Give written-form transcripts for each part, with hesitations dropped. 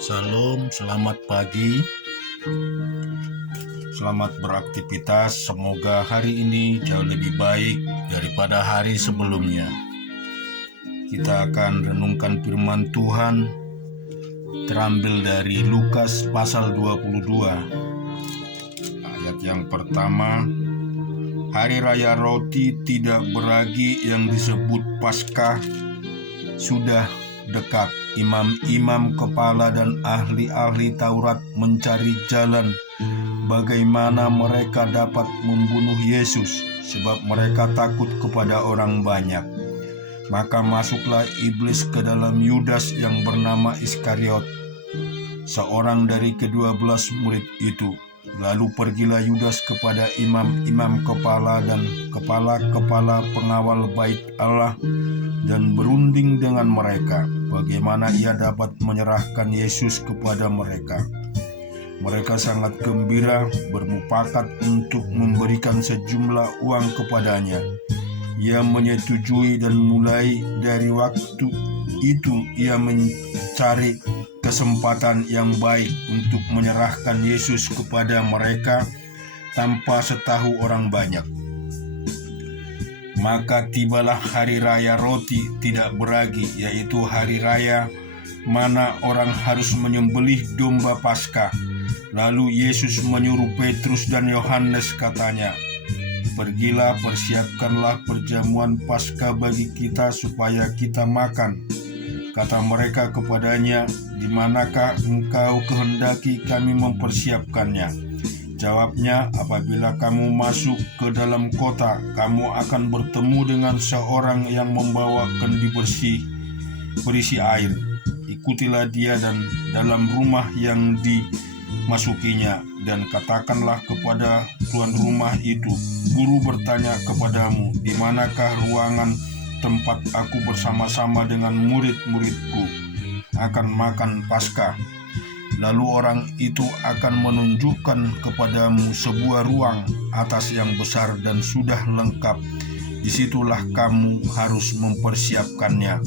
Salam, selamat pagi, selamat beraktivitas. Semoga hari ini jauh lebih baik daripada hari sebelumnya. Kita akan renungkan firman Tuhan terambil dari Lukas pasal 22. Ayat yang pertama, Hari Raya Roti Tidak Beragi yang disebut Paskah sudah dekat. Imam-imam kepala dan ahli-ahli Taurat mencari jalan bagaimana mereka dapat membunuh Yesus, sebab mereka takut kepada orang banyak. Maka masuklah iblis ke dalam Yudas yang bernama Iskariot, seorang dari ke-12 murid itu. Lalu pergilah Yudas kepada imam-imam kepala dan kepala-kepala pengawal bait Allah dan berunding dengan mereka bagaimana ia dapat menyerahkan Yesus kepada mereka. Mereka sangat gembira, bermufakat untuk memberikan sejumlah uang kepadanya. Ia menyetujui dan mulai dari waktu itu ia mencari kesempatan yang baik untuk menyerahkan Yesus kepada mereka tanpa setahu orang banyak. Maka tibalah hari raya roti tidak beragi, yaitu hari raya mana orang harus menyembelih domba Paskah. Lalu Yesus menyuruh Petrus dan Yohanes, katanya, "Pergilah, persiapkanlah perjamuan Paskah bagi kita supaya kita makan." Kata mereka kepadanya, "Di manakah engkau kehendaki kami mempersiapkannya?" Jawabnya, "Apabila kamu masuk ke dalam kota, kamu akan bertemu dengan seorang yang membawa kendi berisi air. Ikutilah dia dan dalam rumah yang dimasukinya, dan katakanlah kepada tuan rumah itu, 'Guru bertanya kepadamu, di manakah ruangan tempat aku bersama-sama dengan murid-muridku akan makan Paskah?' Lalu orang itu akan menunjukkan kepadamu sebuah ruang atas yang besar dan sudah lengkap. Disitulah kamu harus mempersiapkannya."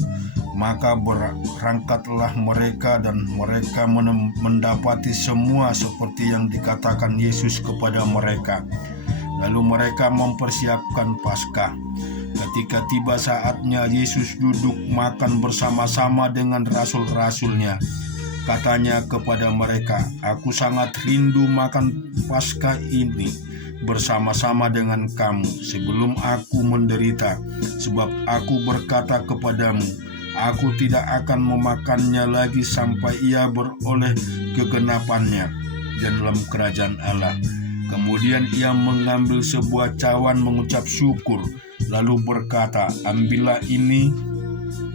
Maka berangkatlah mereka dan mereka mendapati semua seperti yang dikatakan Yesus kepada mereka. Lalu mereka mempersiapkan Paskah. Ketika tiba saatnya Yesus duduk makan bersama-sama dengan rasul-rasulnya. Katanya kepada mereka, "Aku sangat rindu makan Paskah ini bersama-sama dengan kamu sebelum aku menderita. Sebab aku berkata kepadamu, aku tidak akan memakannya lagi sampai ia beroleh kegenapannya dalam kerajaan Allah." Kemudian ia mengambil sebuah cawan mengucap syukur, lalu berkata, "Ambillah ini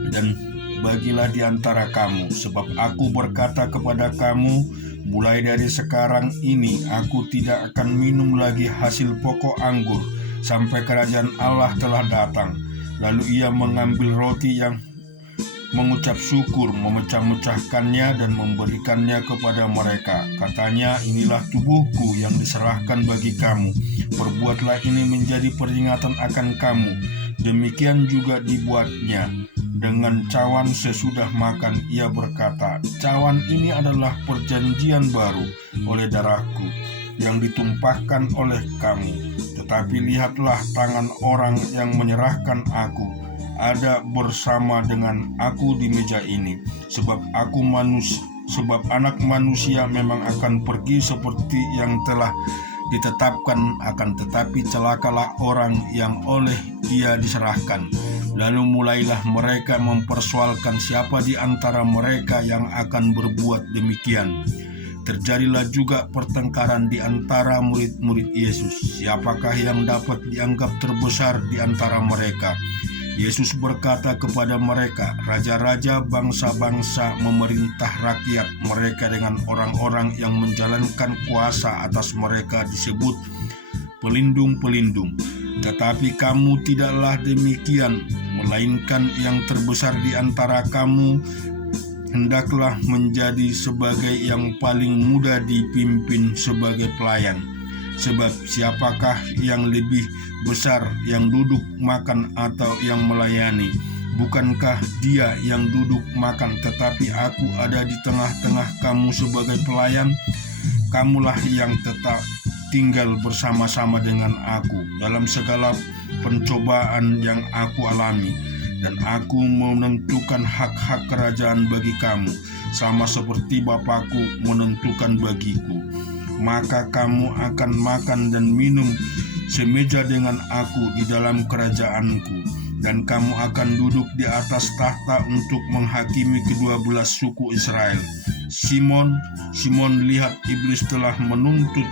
dan bagilah di antara kamu, sebab aku berkata kepada kamu, mulai dari sekarang ini aku tidak akan minum lagi hasil pokok anggur sampai kerajaan Allah telah datang." Lalu ia mengambil roti yang mengucap syukur, memecah-mecahkannya dan memberikannya kepada mereka. Katanya, "Inilah tubuhku yang diserahkan bagi kamu. Perbuatlah ini menjadi peringatan akan kamu." Demikian juga dibuatnya dengan cawan sesudah makan. Ia berkata, "Cawan ini adalah perjanjian baru oleh darahku yang ditumpahkan oleh kamu. Tetapi lihatlah tangan orang yang menyerahkan aku ada bersama dengan aku di meja ini. Sebab anak manusia memang akan pergi seperti yang telah ditetapkan, akan tetapi celakalah orang yang oleh dia diserahkan." Lalu mulailah mereka mempersoalkan siapa di antara mereka yang akan berbuat demikian. Terjadilah juga pertengkaran di antara murid-murid Yesus. Siapakah yang dapat dianggap terbesar di antara mereka? Yesus berkata kepada mereka, "Raja-raja bangsa-bangsa memerintah rakyat mereka dengan orang-orang yang menjalankan kuasa atas mereka disebut pelindung-pelindung. Tetapi kamu tidaklah demikian, melainkan yang terbesar di antara kamu hendaklah menjadi sebagai yang paling muda, dipimpin sebagai pelayan. Sebab siapakah yang lebih besar, yang duduk makan atau yang melayani?" Bukankah dia yang duduk makan, tetapi aku ada di tengah-tengah kamu sebagai pelayan? Kamulah yang tetap tinggal bersama-sama dengan aku dalam segala pencobaan yang aku alami, dan aku menentukan hak-hak kerajaan bagi kamu, sama seperti Bapakku menentukan bagiku. Maka kamu akan makan dan minum semeja dengan aku di dalam kerajaanku, dan kamu akan duduk di atas tahta untuk menghakimi kedua belas suku Israel. Simon, Simon, lihat iblis telah menuntut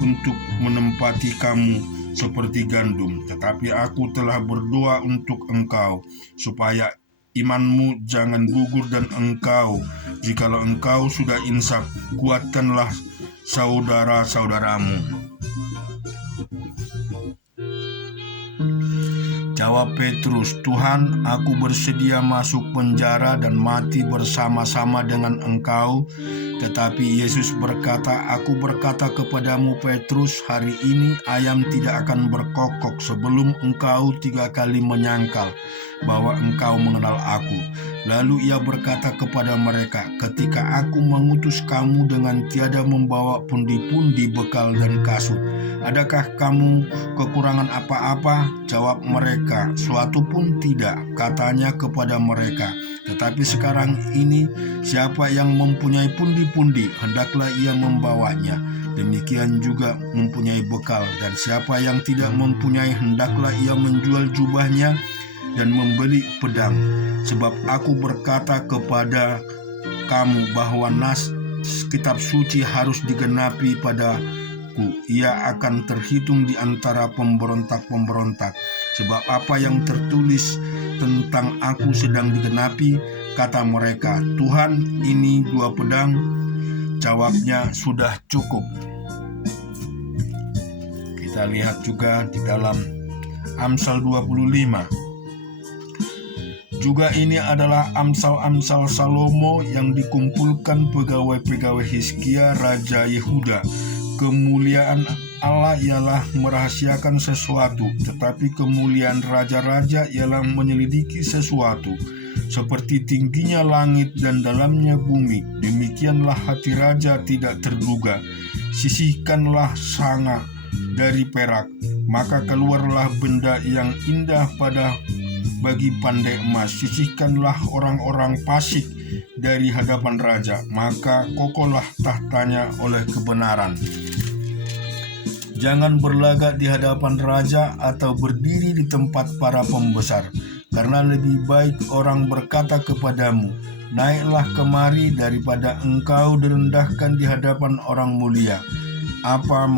untuk menempati kamu seperti gandum, tetapi aku telah berdoa untuk engkau, supaya imanmu jangan gugur, dan engkau, jikalau engkau sudah insaf, kuatkanlah saudara-saudaramu. Jawab Petrus, Tuhan, aku bersedia masuk penjara dan mati bersama-sama dengan engkau. Tetapi Yesus berkata, aku berkata kepadamu Petrus, hari ini ayam tidak akan berkokok sebelum engkau 3 kali menyangkal bahwa engkau mengenal aku. Lalu ia berkata kepada mereka, ketika aku mengutus kamu dengan tiada membawa pundi-pundi bekal dan kasut, adakah kamu kekurangan apa-apa? Jawab mereka, suatu pun tidak. Katanya kepada mereka, tetapi sekarang ini siapa yang mempunyai pundi-pundi, hendaklah ia membawanya. Demikian juga mempunyai bekal, dan siapa yang tidak mempunyai, hendaklah ia menjual jubahnya dan membeli pedang. Sebab aku berkata kepada kamu bahwa nas kitab suci harus digenapi padaku. Ia akan terhitung di antara pemberontak-pemberontak. Sebab apa yang tertulis tentang aku sedang digenapi. Kata mereka, Tuhan, ini 2 pedang. Jawabnya, sudah cukup. Kita lihat juga di dalam Amsal 25. Juga ini adalah amsal-amsal Salomo yang dikumpulkan pegawai-pegawai Hizkia Raja Yehuda. Kemuliaan Allah ialah merahasiakan sesuatu, tetapi kemuliaan raja-raja ialah menyelidiki sesuatu. Seperti tingginya langit dan dalamnya bumi, demikianlah hati raja tidak terduga. Sisihkanlah sanga dari perak, maka keluarlah benda yang indah bagi pandai emas. Sisihkanlah orang-orang fasik dari hadapan raja, maka kokohlah tahtanya oleh kebenaran. Jangan berlagak di hadapan raja atau berdiri di tempat para pembesar, karena lebih baik orang berkata kepadamu, naiklah kemari, daripada engkau direndahkan di hadapan orang mulia. Apa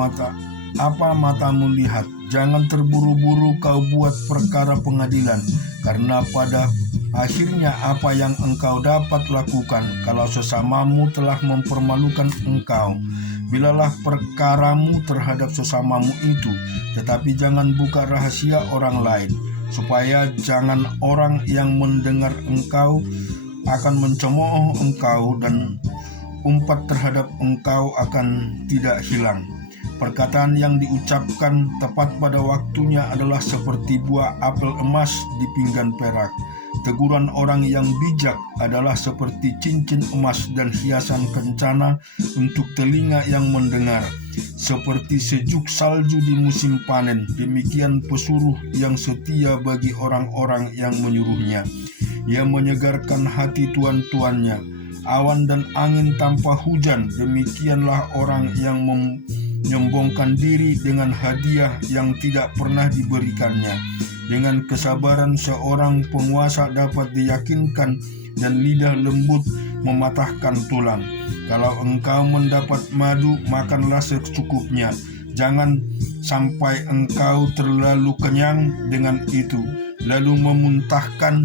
matamu lihat? Jangan terburu-buru kau buat perkara pengadilan, karena pada akhirnya apa yang engkau dapat lakukan kalau sesamamu telah mempermalukan engkau. Bilalah perkaramu terhadap sesamamu itu, tetapi jangan buka rahasia orang lain, supaya jangan orang yang mendengar engkau akan mencemooh engkau, dan umpat terhadap engkau akan tidak hilang. Perkataan yang diucapkan tepat pada waktunya adalah seperti buah apel emas di pinggan perak. Teguran orang yang bijak adalah seperti cincin emas dan hiasan kencana untuk telinga yang mendengar. Seperti sejuk salju di musim panen, demikian pesuruh yang setia bagi orang-orang yang menyuruhnya. Ia menyegarkan hati tuan-tuannya. Awan dan angin tanpa hujan, demikianlah orang yang menyombongkan diri dengan hadiah yang tidak pernah diberikannya. Dengan kesabaran seorang penguasa dapat diyakinkan, dan lidah lembut mematahkan tulang. Kalau engkau mendapat madu, makanlah secukupnya. Jangan sampai engkau terlalu kenyang dengan itu, lalu memuntahkan.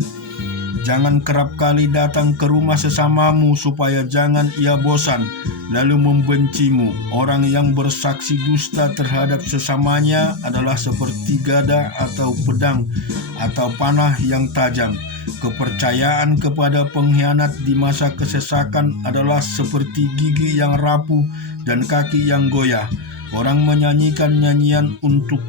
Jangan kerap kali datang ke rumah sesamamu, supaya jangan ia bosan, lalu membencimu. Orang yang bersaksi dusta terhadap sesamanya adalah seperti gada atau pedang atau panah yang tajam. Kepercayaan kepada pengkhianat di masa kesesakan adalah seperti gigi yang rapuh dan kaki yang goyah. Orang menyanyikan nyanyian untuk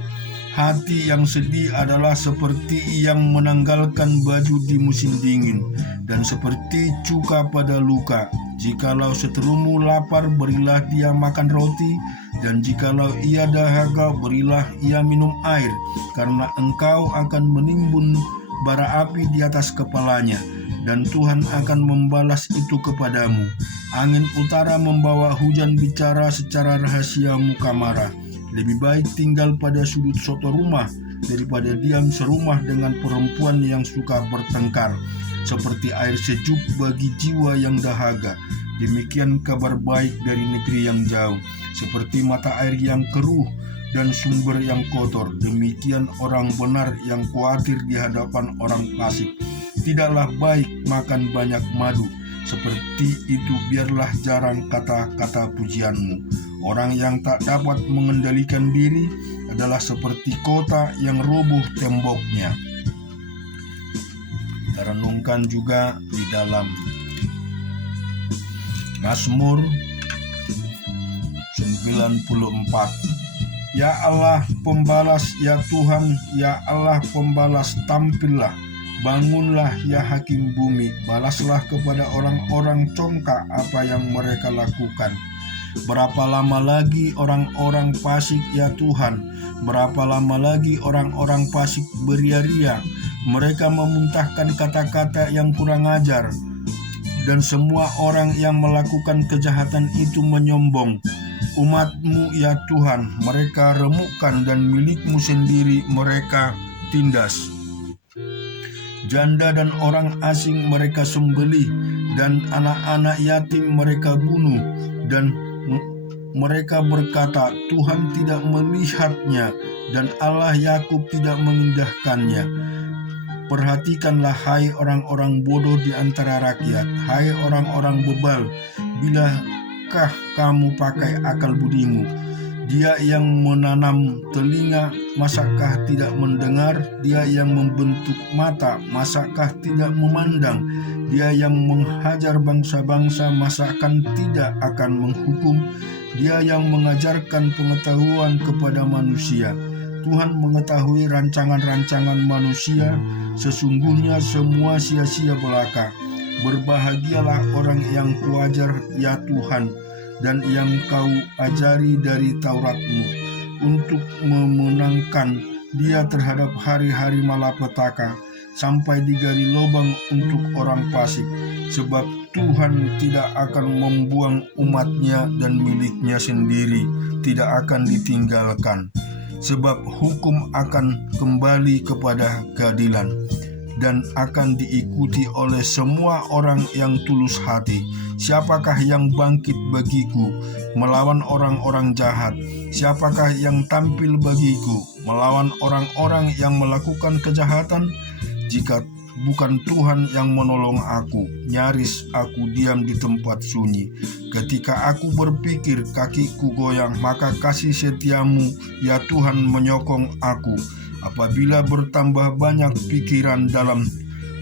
Hati yang sedih adalah seperti yang menanggalkan baju di musim dingin, dan seperti cuka pada luka. Jikalau seterumu lapar, berilah dia makan roti, dan jikalau ia dahaga, berilah ia minum air, karena engkau akan menimbun bara api di atas kepalanya, dan Tuhan akan membalas itu kepadamu. Angin utara membawa hujan bicara secara rahasia muka marah. Lebih baik tinggal pada sudut soto rumah daripada diam serumah dengan perempuan yang suka bertengkar. Seperti air sejuk bagi jiwa yang dahaga, demikian kabar baik dari negeri yang jauh. Seperti mata air yang keruh dan sumber yang kotor, demikian orang benar yang khawatir di hadapan orang fasik. Tidaklah baik makan banyak madu, seperti itu biarlah jarang kata-kata pujianmu. Orang yang tak dapat mengendalikan diri adalah seperti kota yang roboh temboknya. Kita renungkan juga di dalam Mazmur 94. Ya Allah pembalas, ya Tuhan, ya Allah pembalas, tampillah. Bangunlah ya hakim bumi, balaslah kepada orang-orang congkak apa yang mereka lakukan. Berapa lama lagi orang-orang fasik ya Tuhan? Berapa lama lagi orang-orang fasik beria-ria? Mereka memuntahkan kata-kata yang kurang ajar, dan semua orang yang melakukan kejahatan itu menyombong. Umat-Mu ya Tuhan, mereka remukkan, dan milik-Mu sendiri mereka tindas. Janda dan orang asing mereka sembelih, dan anak-anak yatim mereka bunuh, dan mereka berkata, Tuhan tidak melihatnya, dan Allah Yakub tidak mengindahkannya. Perhatikanlah hai orang-orang bodoh di antara rakyat, hai orang-orang bebal, bilakah kamu pakai akal budimu? Dia yang menanam telinga, masakah tidak mendengar? Dia yang membentuk mata, masakah tidak memandang? Dia yang menghajar bangsa-bangsa, masakan tidak akan menghukum? Dia yang mengajarkan pengetahuan kepada manusia. Tuhan mengetahui rancangan-rancangan manusia, sesungguhnya semua sia-sia belaka. Berbahagialah orang yang kuajar ya Tuhan, dan yang kau ajari dari Taurat-Mu, untuk memenangkan dia terhadap hari-hari malapetaka, sampai digali lubang untuk orang fasik. Sebab Tuhan tidak akan membuang umat-Nya, dan milik-Nya sendiri tidak akan ditinggalkan. Sebab hukum akan kembali kepada keadilan, dan akan diikuti oleh semua orang yang tulus hati. Siapakah yang bangkit bagiku melawan orang-orang jahat? Siapakah yang tampil bagiku melawan orang-orang yang melakukan kejahatan? Jika bukan Tuhan yang menolong aku, nyaris aku diam di tempat sunyi. Ketika aku berpikir kakiku goyang, maka kasih setiamu ya Tuhan menyokong aku. Apabila bertambah banyak pikiran dalam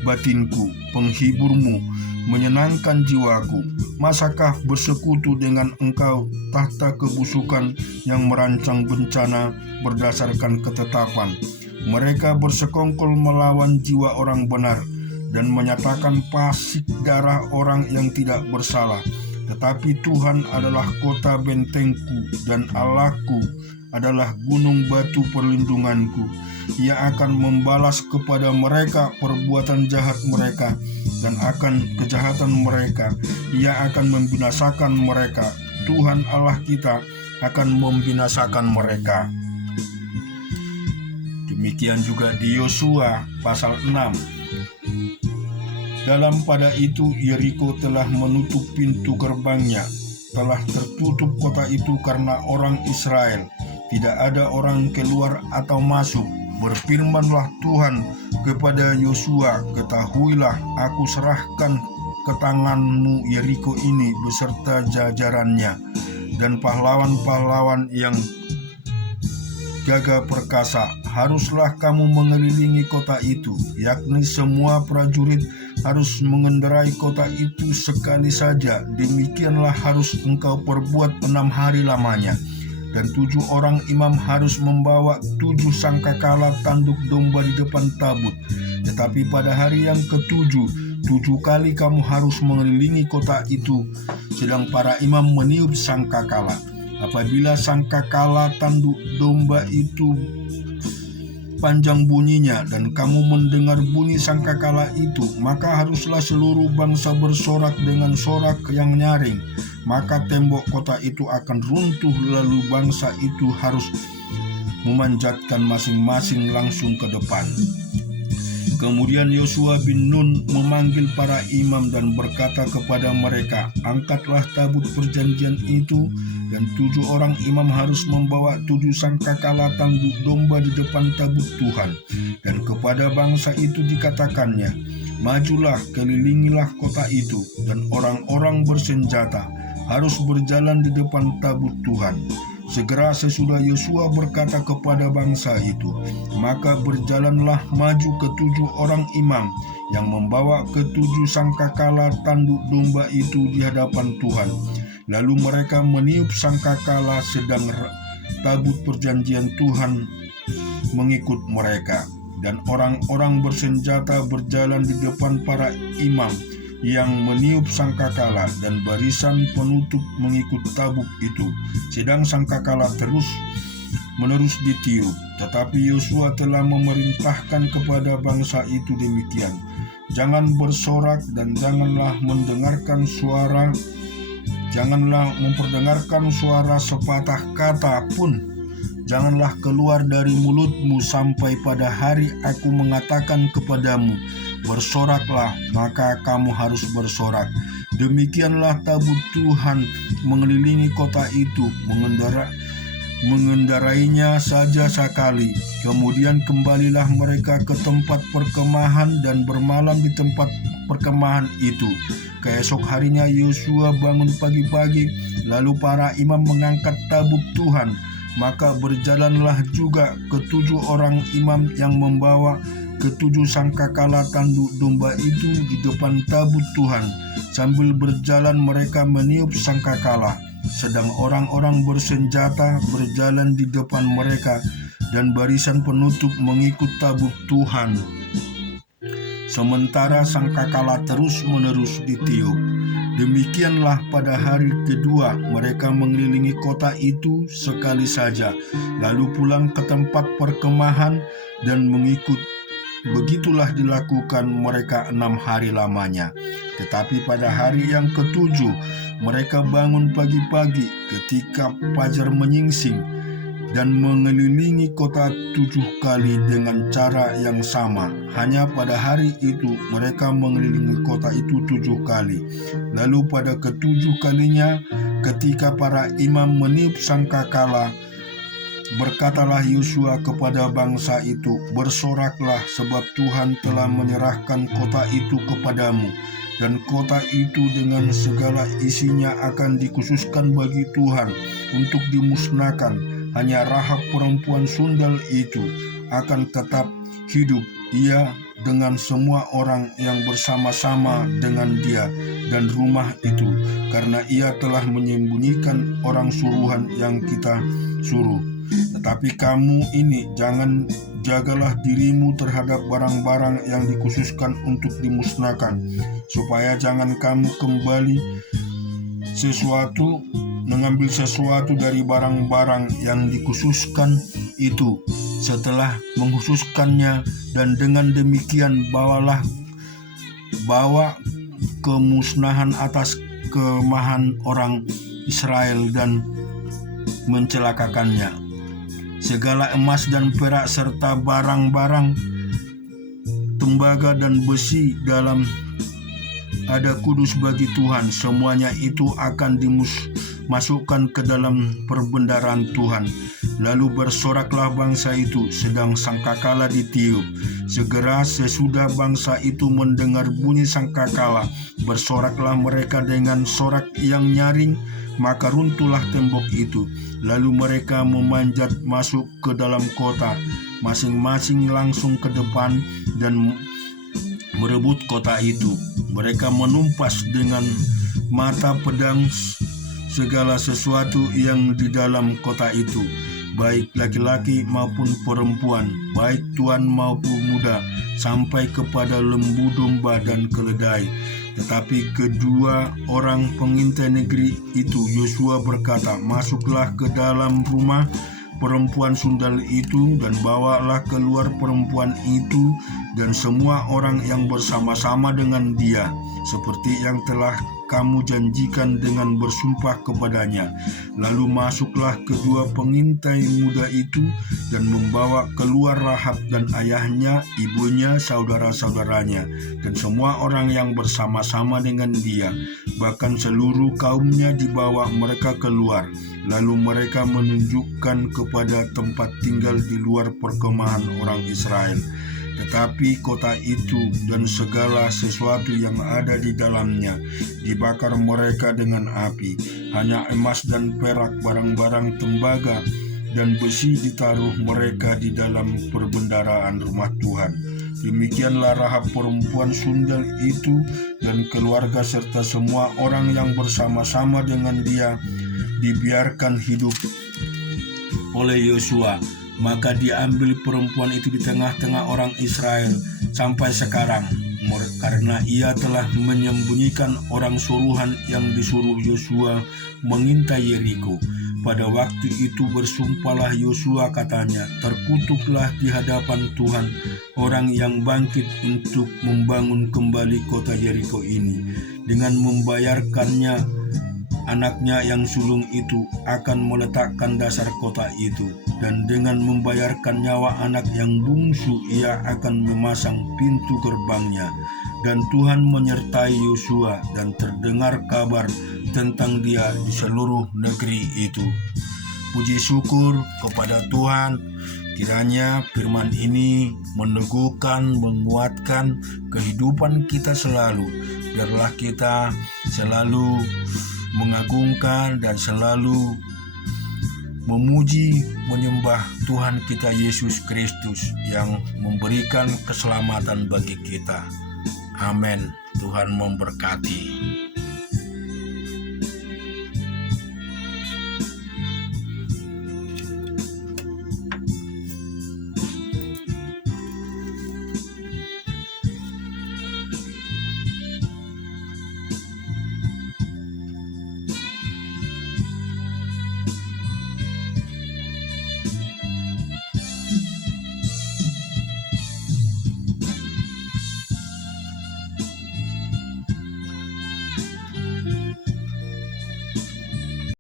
batinku, penghiburmu menyenangkan jiwaku. Masakah bersekutu dengan engkau tahta kebusukan yang merancang bencana berdasarkan ketetapan? Mereka bersekongkol melawan jiwa orang benar, dan menyatakan fasik darah orang yang tidak bersalah. Tetapi Tuhan adalah kota bentengku, dan Allahku adalah gunung batu perlindunganku. Ia akan membalas kepada mereka perbuatan jahat mereka, dan akan kejahatan mereka Ia akan membinasakan mereka. Tuhan Allah kita akan membinasakan mereka. Demikian juga di Yosua pasal 6. Dalam pada itu Yeriko telah menutup pintu gerbangnya, telah tertutup kota itu karena orang Israel. Tidak ada orang keluar atau masuk. Berfirmanlah Tuhan kepada Yosua, ketahuilah aku serahkan ke tanganmu Yeriko ini beserta jajarannya, dan pahlawan-pahlawan yang gagah perkasa. Haruslah kamu mengelilingi kota itu, yakni semua prajurit harus mengendarai kota itu sekali saja. Demikianlah harus engkau perbuat 6 hari lamanya. dan 7 orang imam harus membawa 7 sangkakala tanduk domba di depan tabut. Tetapi pada hari yang ketujuh, 7 kali kamu harus mengelilingi kota itu, sedang para imam meniup sangkakala. Apabila sangkakala tanduk domba itu panjang bunyinya dan kamu mendengar bunyi sangkakala itu, maka haruslah seluruh bangsa bersorak dengan sorak yang nyaring. Maka tembok kota itu akan runtuh, lalu bangsa itu harus memanjatkan masing-masing langsung ke depan. Kemudian Yosua bin Nun memanggil para imam dan berkata kepada mereka, angkatlah tabut perjanjian itu, dan 7 orang imam harus membawa 7 sangkakala tanduk domba di depan tabut Tuhan. Dan kepada bangsa itu dikatakannya, majulah, kelilingilah kota itu, dan orang-orang bersenjata harus berjalan di depan tabut Tuhan. Segera sesudah Yosua berkata kepada bangsa itu, maka berjalanlah maju ke-7 orang imam yang membawa ke-7 sangkakala tanduk domba itu di hadapan Tuhan. Lalu mereka meniup sangkakala, sedang tabut perjanjian Tuhan mengikut mereka. Dan orang-orang bersenjata berjalan di depan para imam yang meniup sangkakala, dan barisan penutup mengikut tabut itu, sedang sangkakala terus-menerus ditiup. Tetapi Yosua telah memerintahkan kepada bangsa itu demikian, jangan bersorak dan janganlah memperdengarkan suara sepatah kata pun. Janganlah keluar dari mulutmu sampai pada hari aku mengatakan kepadamu, bersoraklah, maka kamu harus bersorak. Demikianlah tabut Tuhan mengelilingi kota itu, mengendarainya saja sekali. Kemudian kembalilah mereka ke tempat perkemahan dan bermalam di tempat perkemahan itu. Keesok harinya Yosua bangun pagi-pagi, lalu para imam mengangkat tabut Tuhan. Maka berjalanlah juga ke-7 orang imam yang membawa ke-7 sangkakala tanduk domba itu di depan tabut Tuhan. Sambil berjalan mereka meniup sangkakala, sedang orang-orang bersenjata berjalan di depan mereka, dan barisan penutup mengikut tabut Tuhan. Sementara sangkakala terus-menerus ditiup. Demikianlah pada hari kedua mereka mengelilingi kota itu sekali saja, lalu pulang ke tempat perkemahan dan mengikut. Begitulah dilakukan mereka 6 hari lamanya. Tetapi pada hari yang ketujuh mereka bangun pagi-pagi ketika fajar menyingsing dan mengelilingi kota 7 kali dengan cara yang sama. Hanya pada hari itu mereka mengelilingi kota itu 7 kali. Lalu pada ke-7 kalinya, ketika para imam meniup sangkakala, berkatalah Yosua kepada bangsa itu, bersoraklah, sebab Tuhan telah menyerahkan kota itu kepadamu, dan kota itu dengan segala isinya akan dikhususkan bagi Tuhan untuk dimusnahkan. Hanya Rahab perempuan sundal itu akan tetap hidup, ia dengan semua orang yang bersama-sama dengan dia dan rumah itu, karena ia telah menyembunyikan orang suruhan yang kita suruh. Tetapi kamu ini jagalah dirimu terhadap barang-barang yang dikhususkan untuk dimusnahkan, supaya jangan kamu mengambil sesuatu dari barang-barang yang dikhususkan itu setelah mengkhususkannya, dan dengan demikian bawa kemusnahan atas kemahan orang Israel dan mencelakakannya. Segala emas dan perak serta barang-barang tembaga dan besi dalam ada kudus bagi Tuhan, semuanya itu akan dimasukkan ke dalam perbendaharaan Tuhan. Lalu bersoraklah bangsa itu, sedang sangkakala ditiup. Segera sesudah bangsa itu mendengar bunyi sangkakala, bersoraklah mereka dengan sorak yang nyaring, maka runtuhlah tembok itu. Lalu mereka memanjat masuk ke dalam kota, masing-masing langsung ke depan dan merebut kota itu. Mereka menumpas dengan mata pedang segala sesuatu yang di dalam kota itu, baik laki-laki maupun perempuan, baik tuan maupun muda, sampai kepada lembu domba dan keledai. Tetapi kedua orang pengintai negeri itu, Yosua berkata, masuklah ke dalam rumah perempuan sundal itu dan bawalah keluar perempuan itu dan semua orang yang bersama-sama dengan dia, seperti yang telah kamu janjikan dengan bersumpah kepadanya. Lalu masuklah kedua pengintai muda itu dan membawa keluar Rahab dan ayahnya, ibunya, saudara-saudaranya, dan semua orang yang bersama-sama dengan dia. Bahkan seluruh kaumnya dibawa mereka keluar. Lalu mereka menunjukkan kepada tempat tinggal di luar perkemahan orang Israel. Tetapi kota itu dan segala sesuatu yang ada di dalamnya dibakar mereka dengan api. Hanya emas dan perak, barang-barang tembaga dan besi ditaruh mereka di dalam perbendaharaan rumah Tuhan. Demikianlah Rahab perempuan sundal itu dan keluarga serta semua orang yang bersama-sama dengan dia dibiarkan hidup oleh Yosua. Maka diambil perempuan itu di tengah-tengah orang Israel sampai sekarang, karena ia telah menyembunyikan orang suruhan yang disuruh Yosua mengintai Yeriko. Pada waktu itu bersumpahlah Yosua, katanya, terkutuklah di hadapan Tuhan orang yang bangkit untuk membangun kembali kota Yeriko ini, dengan membayarkannya anaknya yang sulung itu akan meletakkan dasar kota itu, dan dengan membayarkan nyawa anak yang bungsu ia akan memasang pintu gerbangnya. Dan Tuhan menyertai Yosua dan terdengar kabar tentang dia di seluruh negeri itu. Puji syukur kepada Tuhan. Kiranya firman ini meneguhkan, menguatkan kehidupan kita selalu. Biarlah kita selalu mengagungkan dan selalu memuji, menyembah Tuhan kita Yesus Kristus yang memberikan keselamatan bagi kita. Amin. Tuhan memberkati.